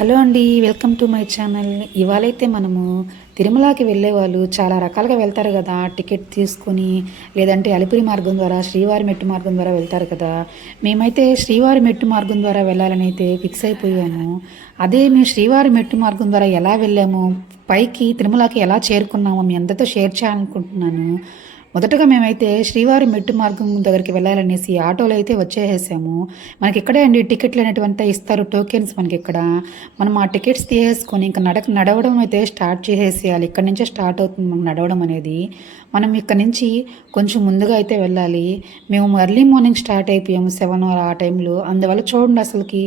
Hello అండి welcome to my channel. ఇవాళైతే మనము తిరుమలకి వెళ్ళే వాళ్ళు చాలా రకాలుగా వెళ్తారు కదా. టికెట్ తీసుకుని లేదంటే అలిపిరి మార్గం ద్వారా శ్రీవారి మెట్టు మార్గం ద్వారా వెళ్తారు కదా. మేమైతే శ్రీవారి మెట్టు మార్గం ద్వారా వెళ్ళాలని అయితే ఫిక్స్ అయిపోయాము. అదే మేము శ్రీవారి మెట్టు మార్గం ద్వారా ఎలా వెళ్ళాము పైకి తిరుమలకి ఎలా చేరుకున్నామో మీ అందరితో షేర్ చేయాలనుకుంటున్నాను. మొదటగా మేమైతే శ్రీవారి మెట్టు మార్గం దగ్గరికి వెళ్ళాలనేసి ఆటోలో అయితే వచ్చేసాము మనకి ఇక్కడే అండి టికెట్లు అనేటువంటి ఇస్తారు టోకెన్స్ మనకి ఇక్కడ మనం ఆ టికెట్స్ తీసేసుకొని ఇంకా నడక నడవడం అయితే స్టార్ట్ చేసేసేయాలి. ఇక్కడ నుంచే స్టార్ట్ అవుతుంది మనకు నడవడం అనేది. మనం ఇక్కడ నుంచి కొంచెం ముందుగా అయితే వెళ్ళాలి. మేము ఎర్లీ మార్నింగ్ స్టార్ట్ అయిపోయాము సెవెన్ ఆర్ ఆ టైంలో అందువల్ల చూడండి అసలుకి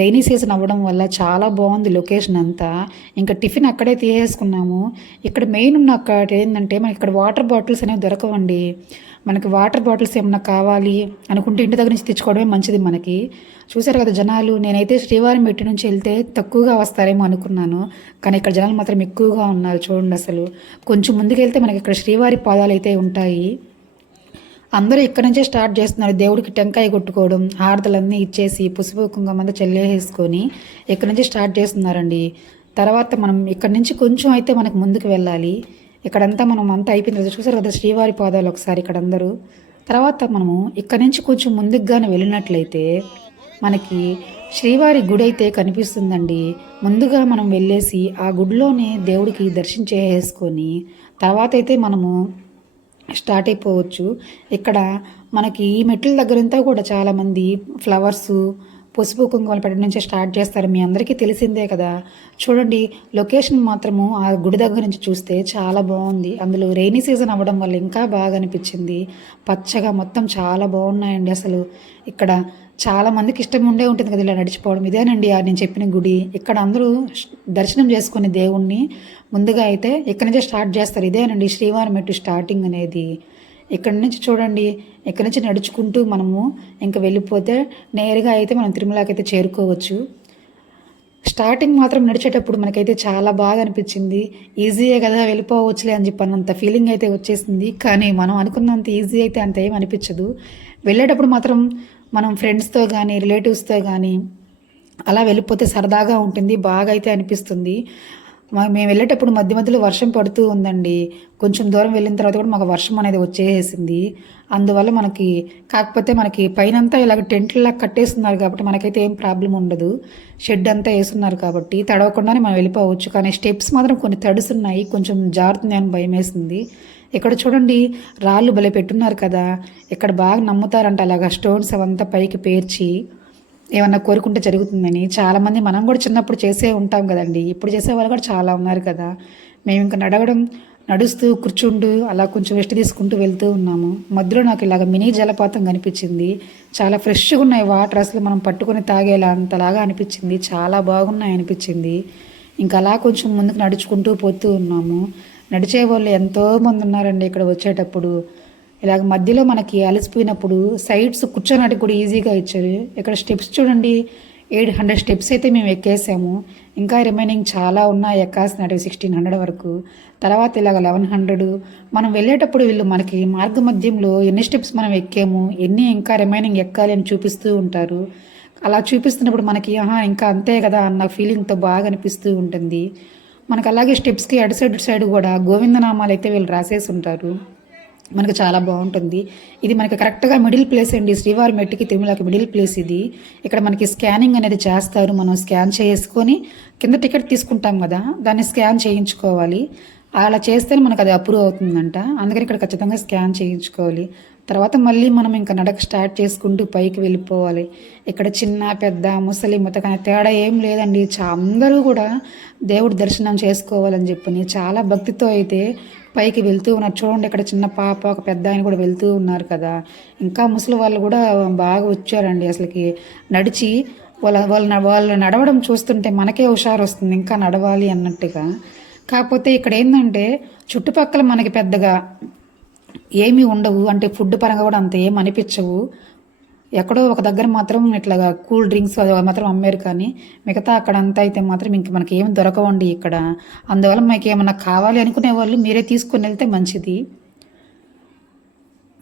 రైనీ సీజన్ అవ్వడం వల్ల చాలా బాగుంది లొకేషన్ అంతా. ఇంకా టిఫిన్ అక్కడే తీసేసుకున్నాము. ఇక్కడ మెయిన్ ఉన్న అక్కడ ఏంటంటే మనకి ఇక్కడ వాటర్ బాటిల్స్ అనేవి దొరకవండి. మనకి వాటర్ బాటిల్స్ ఏమన్నా కావాలి అనుకుంటే ఇంటి దగ్గర నుంచి తెచ్చుకోవడమే మంచిది మనకి. చూసారు కదా జనాలు నేనైతే శ్రీవారి మెట్టి నుంచి వెళ్తే తక్కువగా వస్తారేమో అనుకున్నాను. కానీ ఇక్కడ జనాలు మాత్రం ఎక్కువగా ఉన్నారు చూడండి అసలు. కొంచెం ముందుకెళ్తే మనకి ఇక్కడ శ్రీవారి పాదాలు అయితే ఉంటాయి. అందరూ ఇక్కడ నుంచే స్టార్ట్ చేస్తున్నారు. దేవుడికి టెంకాయ కొట్టుకోవడం హారతలన్నీ ఇచ్చేసి పసుపు అంతా చెల్లేసుకొని ఇక్కడ నుంచి స్టార్ట్ చేస్తున్నారండి. తర్వాత మనం ఇక్కడ నుంచి కొంచెం అయితే మనకు ముందుకు వెళ్ళాలి. ఇక్కడంతా మనం అంతా అయిపోయిన తర్వాత చూసారు కదా శ్రీవారి పాదాలు ఒకసారి ఇక్కడ అందరూ తర్వాత మనము ఇక్కడ నుంచి కొంచెం ముందుకు వెళ్ళినట్లయితే మనకి శ్రీవారి గుడి అయితే కనిపిస్తుందండి. ముందుగా మనం వెళ్ళేసి ఆ గుడిలోనే దేవుడికి దర్శనం చేసేసుకొని తర్వాత అయితే మనము స్టార్ట్ అయిపోవచ్చు. ఇక్కడ మనకి ఈ మెట్ల దగ్గరంతా కూడా చాలామంది ఫ్లవర్స్ పసుపు కుంకుమల పెట్టడం నుంచి స్టార్ట్ చేస్తారు. మీ అందరికీ తెలిసిందే కదా. చూడండి లొకేషన్ మాత్రము ఆ గుడి దగ్గర నుంచి చూస్తే చాలా బాగుంది. అందులో రెయినీ సీజన్ అవ్వడం వల్ల ఇంకా బాగా అనిపించింది. పచ్చగా మొత్తం చాలా బాగున్నాయండి అసలు. ఇక్కడ చాలా మందికి ఇష్టం ఉండే ఉంటుంది కదా ఇలా నడిచిపోవడం. ఇదేనండి ఆ నేను చెప్పిన గుడి. ఇక్కడ అందరూ దర్శనం చేసుకునే దేవుణ్ణి ముందుగా అయితే ఇక్కడ నుంచే స్టార్ట్ చేస్తారు. ఇదేనండి శ్రీవారం మెట్టు స్టార్టింగ్ అనేది. ఇక్కడ నుంచి చూడండి. ఇక్కడ నుంచి నడుచుకుంటూ మనము ఇంకా వెళ్ళిపోతే నేరుగా అయితే మనం తిరుమలకి అయితే చేరుకోవచ్చు. స్టార్టింగ్ మాత్రం నడిచేటప్పుడు మనకైతే చాలా బాగా అనిపించింది. ఈజీయే కదా వెళ్ళిపోవచ్చులే అని చెప్పి అన్నంత ఫీలింగ్ అయితే వచ్చేసింది. కానీ మనం అనుకున్నంత ఈజీ అయితే అంత ఏం అనిపించదు. వెళ్ళేటప్పుడు మాత్రం మనం ఫ్రెండ్స్తో కానీ రిలేటివ్స్తో కానీ అలా వెళ్ళిపోతే సరదాగా ఉంటుంది బాగా అయితే అనిపిస్తుంది. మేము వెళ్ళేటప్పుడు మధ్య మధ్యలో వర్షం పడుతూ ఉందండి. కొంచెం దూరం వెళ్ళిన తర్వాత కూడా మాకు వర్షం అనేది వచ్చేసింది అందువల్ల మనకి కాకపోతే మనకి పైనంతా ఇలాగ టెంట్లా కట్టేస్తున్నారు కాబట్టి మనకైతే ఏం ప్రాబ్లం ఉండదు. షెడ్ అంతా వేస్తున్నారు కాబట్టి తడవకుండానే మనం వెళ్ళిపోవచ్చు. కానీ స్టెప్స్ మాత్రం కొన్ని తడుస్తున్నాయి. కొంచెం జారుతుంది అని భయం వేసింది. ఇక్కడ చూడండి రాళ్ళు భలే పెట్టున్నారు కదా. ఇక్కడ బాగా నమ్ముతారంట అలాగా స్టోన్స్ అవంతా పైకి పేర్చి. ఏమన్నా కోరుకుంటే జరుగుతుందని. చాలామంది మనం కూడా చిన్నప్పుడు చేసే ఉంటాం కదండి. ఇప్పుడు చేసే వాళ్ళు కూడా చాలా ఉన్నారు కదా. మేము ఇంకా నడవడం నడుస్తూ కూర్చుంటూ అలా కొంచెం రెస్ట్ తీసుకుంటూ వెళ్తూ ఉన్నాము. మధ్యలో నాకు ఇలాగ మినీ జలపాతం కనిపించింది. చాలా ఫ్రెష్గా ఉన్నాయి వాటర్ అసలు మనం పట్టుకొని తాగేలా అంతలాగా అనిపించింది. చాలా బాగున్నాయి అనిపించింది. ఇంకా అలా కొంచెం ముందుకు నడుచుకుంటూ పోతూ ఉన్నాము. నడిచే వాళ్ళు ఎంతో మంది ఉన్నారండి ఇక్కడ వచ్చేటప్పుడు. ఇలాగ మధ్యలో మనకి అలసిపోయినప్పుడు సైడ్స్ కూర్చోనట్టు కూడా ఈజీగా ఇచ్చారు. ఇక్కడ స్టెప్స్ చూడండి. ఎయిట్ హండ్రెడ్ స్టెప్స్ అయితే మేము ఎక్కేసాము. ఇంకా రిమైనింగ్ చాలా ఉన్నాయి. ఎక్కాల్సినట్టు సిక్స్టీన్ హండ్రెడ్ వరకు. తర్వాత ఇలాగ లెవెన్ హండ్రెడ్ మనం వెళ్ళేటప్పుడు వీళ్ళు మనకి మార్గ మధ్యంలో ఎన్ని స్టెప్స్ మనం ఎక్కాము ఎన్ని ఇంకా రిమైనింగ్ ఎక్కాలి అని చూపిస్తూ ఉంటారు. అలా చూపిస్తున్నప్పుడు మనకి ఆహా ఇంకా అంతే కదా అన్న ఫీలింగ్తో బాగా అనిపిస్తూ ఉంటుంది. మనకు అలాగే స్టెప్స్కి అటు సైడ్ సైడ్ కూడా గోవిందనామాలు అయితే వీళ్ళు రాసేసి ఉంటారు. మనకు చాలా బాగుంటుంది. ఇది మనకి కరెక్ట్గా మిడిల్ ప్లేస్ అండి. శ్రీవారి మెట్టికి తిరుమలకి మిడిల్ ప్లేస్ ఇది. ఇక్కడ మనకి స్కానింగ్ అనేది చేస్తారు. మనం స్కాన్ చేసుకొని కింద టికెట్ తీసుకుంటాం కదా దాన్ని స్కాన్ చేయించుకోవాలి. అలా చేస్తేనే మనకు అది అప్రూవ్ అవుతుందంట. అందుకని ఇక్కడ ఖచ్చితంగా స్కాన్ చేయించుకోవాలి. తర్వాత మళ్ళీ మనం ఇంకా నడక స్టార్ట్ చేసుకుంటూ పైకి వెళ్ళిపోవాలి. ఇక్కడ చిన్న పెద్ద ముసలి ముతకనే తేడా ఏం లేదండి. చా అందరూ కూడా దేవుడి దర్శనం చేసుకోవాలని చెప్పని చాలా భక్తితో అయితే పైకి వెళ్తూ ఉన్నారు. చూడండి ఇక్కడ చిన్న పాప ఒక పెద్ద ఆయన కూడా వెళ్తూ ఉన్నారు కదా. ఇంకా ముసలి వాళ్ళు కూడా బాగా వచ్చారండి అసలుకి. నడిచి వాళ్ళ వాళ్ళ వాళ్ళు నడవడం చూస్తుంటే మనకే హుషారు వస్తుంది. ఇంకా నడవాలి అన్నట్టుగా. కాకపోతే ఇక్కడ ఏంటంటే చుట్టుపక్కల మనకి పెద్దగా ఏమీ ఉండవు. అంటే ఫుడ్ పరంగా కూడా అంత ఏం అనిపించవు. ఎక్కడో ఒక దగ్గర మాత్రం ఇట్లాగా కూల్ డ్రింక్స్ అది మాత్రం అమ్మారు కానీ మిగతా అక్కడ అంతా అయితే మాత్రం ఇంక మనకి ఏం దొరకవండి ఇక్కడ. అందువల్ల మీకు ఏమన్నా కావాలి అనుకునే వాళ్ళు మీరే తీసుకొని వెళ్తే మంచిది.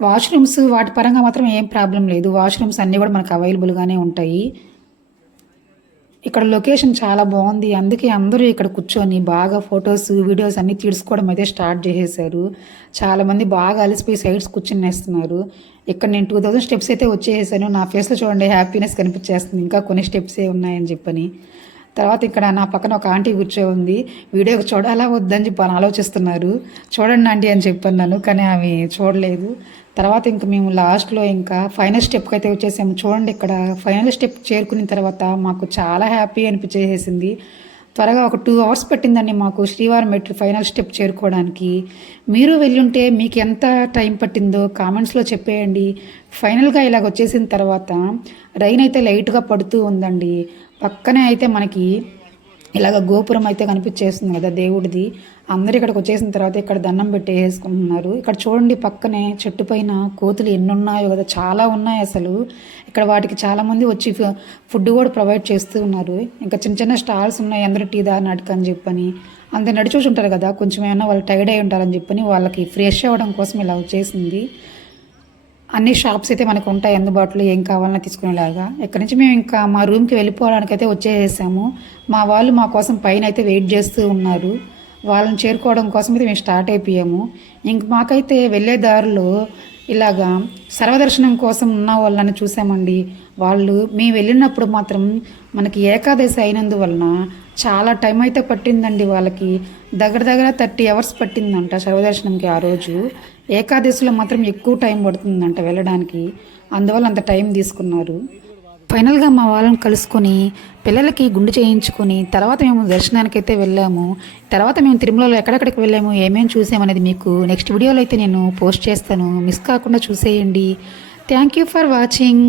వాష్రూమ్స్ వాటి పరంగా మాత్రం ఏం ప్రాబ్లం లేదు. వాష్రూమ్స్ అన్నీ కూడా మనకు అవైలబుల్గానే ఉంటాయి. ఇక్కడ లొకేషన్ చాలా బాగుంది. అందుకే అందరూ ఇక్కడ కూర్చొని బాగా ఫొటోస్ వీడియోస్ అన్నీ తీసుకోవడం అయితే స్టార్ట్ చేసేసారు చాలామంది బాగా అలసిపోయి సైడ్స్ కూర్చొని వేస్తున్నారు ఇక్కడ నేను టూ థౌజండ్ స్టెప్స్ అయితే వచ్చేసాను. నా ఫేస్లో చూడండి హ్యాపీనెస్ కనిపించేస్తుంది. ఇంకా కొన్ని స్టెప్సే ఉన్నాయని చెప్పని. తర్వాత ఇక్కడ నా పక్కన ఒక ఆంటీ కూర్చో ఉంది. వీడియో చూడాలా వద్దని చెప్పి ఆలోచిస్తున్నారు. చూడండి ఆంటీ అని చెప్పన్నాను కానీ ఆమె చూడలేదు. తర్వాత ఇంకా మేము లాస్ట్లో ఇంకా ఫైనల్ స్టెప్కి అయితే వచ్చేసాము. చూడండి ఇక్కడ ఫైనల్ స్టెప్ చేరుకున్న తర్వాత మాకు చాలా హ్యాపీ అనిపించేసింది. త్వరగా ఒక టూ అవర్స్ పట్టిందండి మాకు శ్రీవారం మెట్టు ఫైనల్ స్టెప్ చేరుకోవడానికి. మీరు వెళ్ళుంటే మీకు ఎంత టైం పట్టిందో కామెంట్స్లో చెప్పేయండి. ఫైనల్గా ఇలాగ వచ్చేసిన తర్వాత రైన్ అయితే లైట్గా పడుతూ ఉందండి. పక్కనే అయితే మనకి ఇలాగ గోపురం అయితే కనిపించేస్తుంది కదా దేవుడిది. అందరు ఇక్కడికి వచ్చేసిన తర్వాత ఇక్కడ దండం పెట్టి వేసుకుంటున్నారు ఇక్కడ చూడండి పక్కనే చెట్టు పైన కోతులు ఎన్ని ఉన్నాయో కదా చాలా ఉన్నాయి అసలు. ఇక్కడ వాటికి చాలామంది వచ్చి ఫుడ్ కూడా ప్రొవైడ్ చేస్తూ ఉన్నారు. ఇంకా చిన్న చిన్న స్టాల్స్ ఉన్నాయి అందరూ టీ దా నడక అని చెప్పని. అంత నడిచూసి ఉంటారు కదా కొంచెం ఏమైనా వాళ్ళు టైర్డ్ అయి ఉంటారని చెప్పని వాళ్ళకి ఫ్రెష్ అవ్వడం కోసం ఇలా వచ్చేసింది. అన్ని షాప్స్ అయితే మనకు ఉంటాయి అందుబాటులో ఏం కావాలన్నా తీసుకునేలాగా. ఇక్కడ నుంచి మేము ఇంకా మా రూమ్కి వెళ్ళిపోవడానికి అయితే వచ్చేసాము మా వాళ్ళు మా కోసం పైన అయితే వెయిట్ చేస్తూ ఉన్నారు. వాళ్ళని చేరుకోవడం కోసం అయితే మేము స్టార్ట్ అయిపోయాము. ఇంక మాకైతే వెళ్ళే దారిలో ఇలాగా సర్వదర్శనం కోసం ఉన్న వాళ్ళని చూసామండి. వాళ్ళు మేము వెళ్ళినప్పుడు మాత్రం మనకి ఏకాదశి అయినందువలన చాలా టైం అయితే పట్టిందండి వాళ్ళకి. దగ్గర దగ్గర థర్టీ అవర్స్ పట్టిందంట సర్వదర్శనంకి ఆ రోజు. ఏకాదశిలో మాత్రం ఎక్కువ టైం పడుతుందంట వెళ్ళడానికి. అందువల్ల అంత టైం తీసుకున్నారు. ఫైనల్గా మా వాళ్ళని కలుసుకొని పిల్లలకి గుండు చేయించుకొని తర్వాత మేము దర్శనానికి అయితే వెళ్ళాము. తర్వాత మేము తిరుమలలో ఎక్కడెక్కడికి వెళ్ళాము ఏమేమి చూసామనేది మీకు నెక్స్ట్ వీడియోలో అయితే నేను పోస్ట్ చేస్తాను. మిస్ కాకుండా చూసేయండి. Thank you for watching